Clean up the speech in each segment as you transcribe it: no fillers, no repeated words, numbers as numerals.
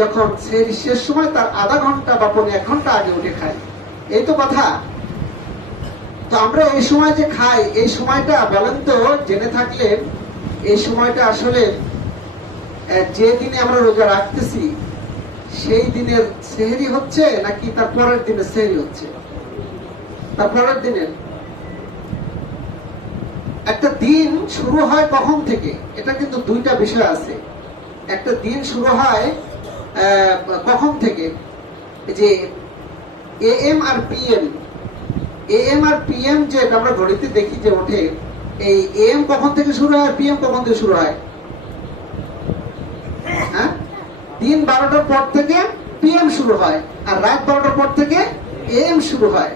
যখন সেহরি শেষ সময় তার আধা ঘন্টা বা 1 ঘন্টা আগে উঠে খায়, এই তো কথা। তো আমরা এই সময় যে খাই, এই সময়টা বলেন তো জেনে থাকলে, এই সময়টা আসলে যে দিনে আমরা রোজা রাখতেছি সেই দিনের সেহরি হচ্ছে নাকি তার পরের দিনের সেহরি হচ্ছে? তার পরের দিনের। একটা দিন শুরু হয় কখন থেকে, এটা কিন্তু দুইটা বিষয় আছে। একটা দিন শুরু হয় কখন থেকে, যে এএম আর পিএম। এএম আর পিএম যে আমরা ঘড়িতে দেখি যে ওঠে, এই এএম কখন থেকে শুরু হয়, পিএম কখন থেকে শুরু হয়? হ্যাঁ, দিন 12টার পর থেকে পিএম শুরু হয়, আর রাত 12টার পর থেকে এএম শুরু হয়।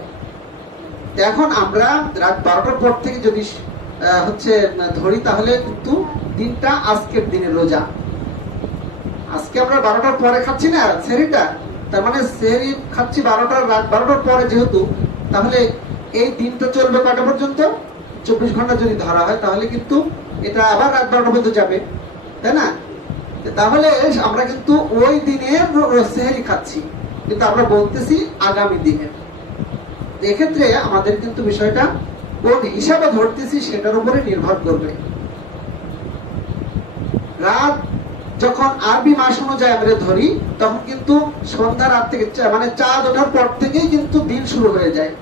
এখন আমরা রাত 12টার পর থেকে যদি হচ্ছে ধরি, তাহলে কিন্তু দিনটা আজকের দিনের রোজা। আজকে আমরা 12টার পরে খাচ্ছি না সেহরিটা, তার মানে সেহরি খাচ্ছি 12টার, রাত 12টার পরে যেহেতু, তাহলে এই দিনটা চলবে কটা পর্যন্ত? 24 ঘন্টা যদি ধরা হয়, তাহলে কিন্তু এটা আবার রাত 12টা পর্যন্ত যাবে, তাই না? তাহলে আমরা কিন্তু ওই দিনের সেহরি খাচ্ছি, কিন্তু আমরা বলতেছি আগামী দিনের। এক্ষেত্রে আমাদের কিন্তু বিষয়টা কোন হিসাবে ধরতেছি সেটার উপরে নির্ভর করবে। রাত যখন আরবি মাস অনুযায়ী আমরা ধরি, তখন কিন্তু সন্ধ্যা রাত থেকে, মানে চাঁদ ওঠার পর থেকেই কিন্তু দিন শুরু হয়ে যায়।